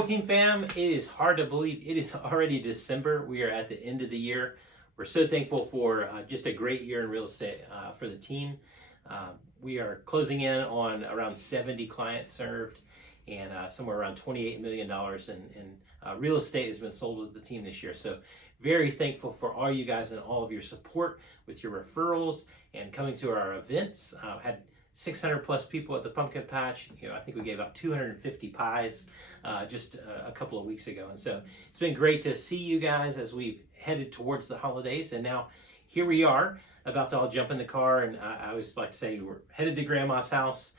Boy Team fam, it is hard to believe it is already December. We are at the end of the year. We're so thankful for just a great year in real estate for the team. We are closing in on around 70 clients served, and somewhere around $28 million in real estate has been sold with the team this year. So very thankful for all you guys and all of your support with your referrals and coming to our events. Had 600 plus people at the pumpkin patch. I think we gave out 250 pies just a couple of weeks ago. And so it's been great to see you guys as we've headed towards the holidays. And now here we are about to all jump in the car. And I always like to say we're headed to grandma's house,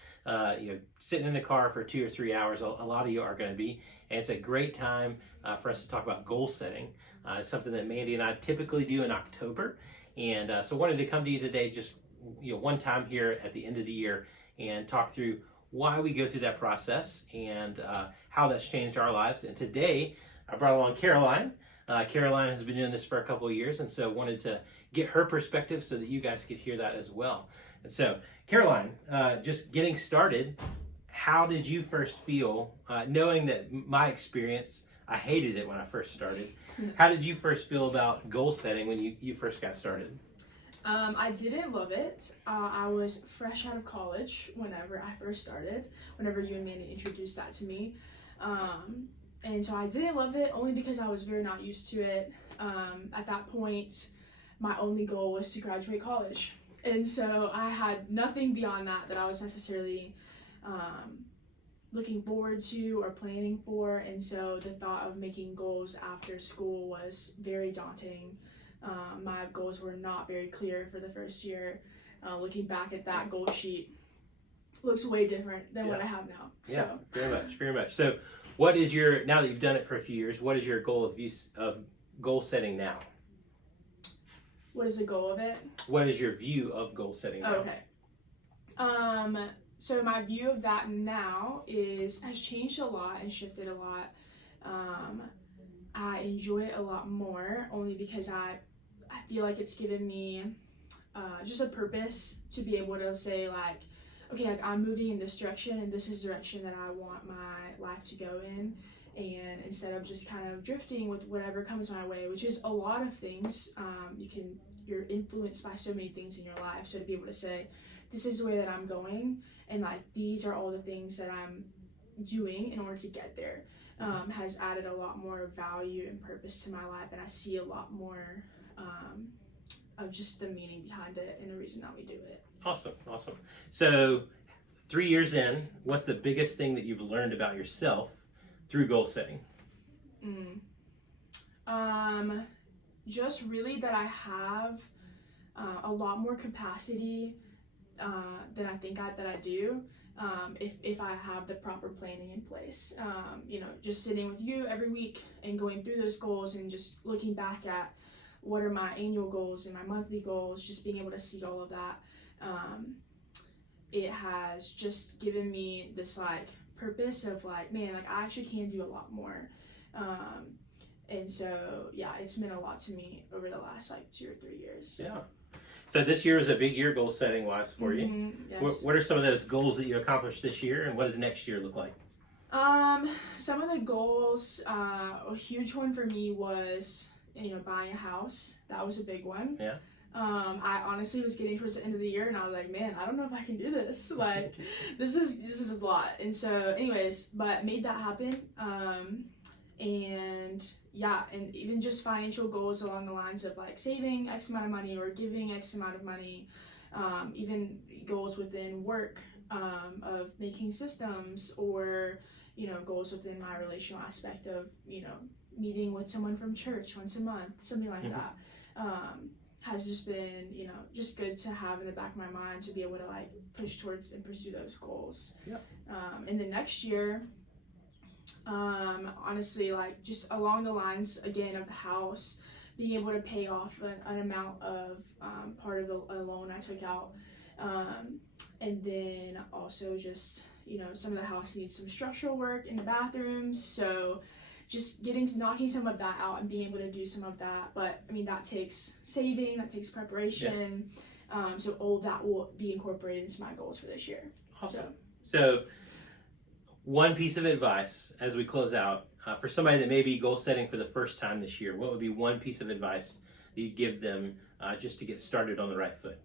sitting in the car for 2 or 3 hours. A lot of you are going to be. And it's a great time for us to talk about goal setting. It's something that Mandy and I typically do in October. And so wanted to come to you today just one time here at the end of the year and talk through why we go through that process and how that's changed our lives. And today I brought along Caroline. Caroline has been doing this for a couple of years, and so wanted to get her perspective so that you guys could hear that as well. And so Caroline, just getting started, how did you first feel knowing that my experience, I hated it when I first started. How did you first feel about goal setting when you first got started? I didn't love it. I was fresh out of college whenever I first started, whenever you and Mandy introduced that to me. And so I didn't love it only because I was very not used to it. At that point, my only goal was to graduate college. And so I had nothing beyond that I was necessarily looking forward to or planning for. And so the thought of making goals after school was very daunting. My goals were not very clear for the first year. Looking back at that goal sheet, looks way different than what I have now. So. Yeah, very much. So what is now that you've done it for a few years, what is your goal of goal setting now? What is the goal of it? What is your view of goal setting now? Okay. So my view of that now has changed a lot and shifted a lot. I enjoy it a lot more only because I feel like it's given me just a purpose to be able to say okay, I'm moving in this direction and this is the direction that I want my life to go in. And instead of just kind of drifting with whatever comes my way, which is a lot of things, you're influenced by so many things in your life. So to be able to say, this is the way that I'm going, and these are all the things that I'm doing in order to get there, has added a lot more value and purpose to my life, and I see a lot more of just the meaning behind it and the reason that we do it. Awesome. So 3 years in, what's the biggest thing that you've learned about yourself through goal setting? Just really that I have a lot more capacity than I think that I do. If I have the proper planning in place. Just sitting with you every week and going through those goals and just looking back at what are my annual goals and my monthly goals, just being able to see all of that. It has just given me this purpose of I actually can do a lot more. And so, it's meant a lot to me over the last 2 or 3 years. Yeah. So this year was a big year goal setting wise for you. Yes. What are some of those goals that you accomplished this year, and what does next year look like? Some of the goals, a huge one for me was, buying a house. That was a big one. Yeah. I honestly was getting towards the end of the year and I was like, man, I don't know if I can do this. This is a lot. And so anyways, but made that happen. And even just financial goals along the lines of saving X amount of money or giving X amount of money, even goals within work, of making systems, or, goals within my relational aspect of, meeting with someone from church once a month, something like that. Has just been, just good to have in the back of my mind to be able to push towards and pursue those goals. Yep. In the next year, honestly, just along the lines again of the house, being able to pay off an amount of part of a loan I took out, and then also just some of the house needs some structural work in the bathrooms, so just knocking some of that out and being able to do some of that. But that takes saving, that takes preparation. So all that will be incorporated into my goals for this year. Awesome. So one piece of advice as we close out, for somebody that may be goal setting for the first time this year, what would be one piece of advice that you'd give them just to get started on the right foot?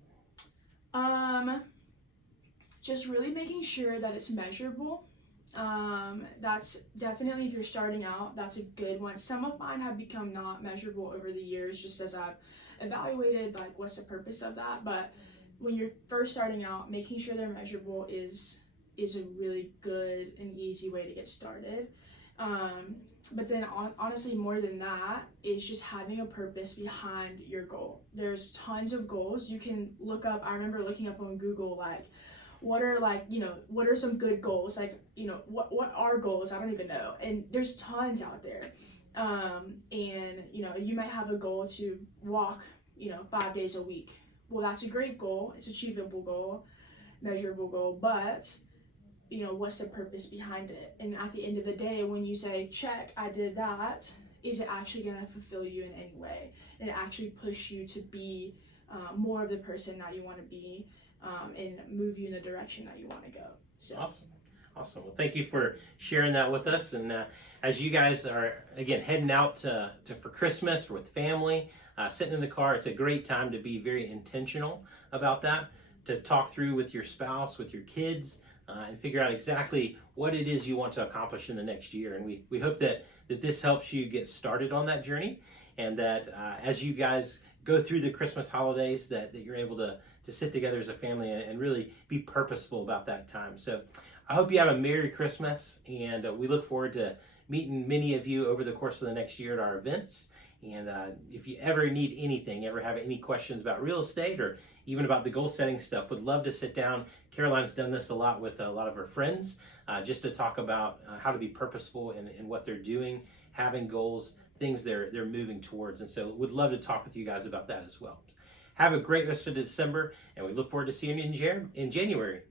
Just really making sure that it's measurable. That's definitely, if you're starting out, that's a good one. Some of mine have become not measurable over the years, just as I've evaluated like what's the purpose of that. But when you're first starting out, making sure they're measurable is a really good and easy way to get started. But then honestly, more than that is just having a purpose behind your goal. There's tons of goals you can look up. I remember looking up on Google, like, what are some good goals? Like, what are goals? I don't even know. And there's tons out there. And, you might have a goal to walk, 5 days a week. Well, that's a great goal. It's an achievable goal, measurable goal, but what's the purpose behind it? And at the end of the day, when you say, check, I did that, is it actually going to fulfill you in any way? And actually push you to be more of the person that you want to be, and move you in the direction that you want to go. So. Awesome. Well, thank you for sharing that with us. And as you guys are, again, heading out for Christmas with family, sitting in the car, it's a great time to be very intentional about that, to talk through with your spouse, with your kids, and figure out exactly what it is you want to accomplish in the next year. And we hope that this helps you get started on that journey, and that as you guys go through the Christmas holidays, that you're able to sit together as a family and really be purposeful about that time. So I hope you have a Merry Christmas, and we look forward to meeting many of you over the course of the next year at our events. And if you ever need anything, ever have any questions about real estate or even about the goal setting stuff, would love to sit down. Caroline's done this a lot with a lot of her friends, just to talk about how to be purposeful in what they're doing, having goals, things they're moving towards. And so would love to talk with you guys about that as well. Have a great rest of December, and we look forward to seeing you in January.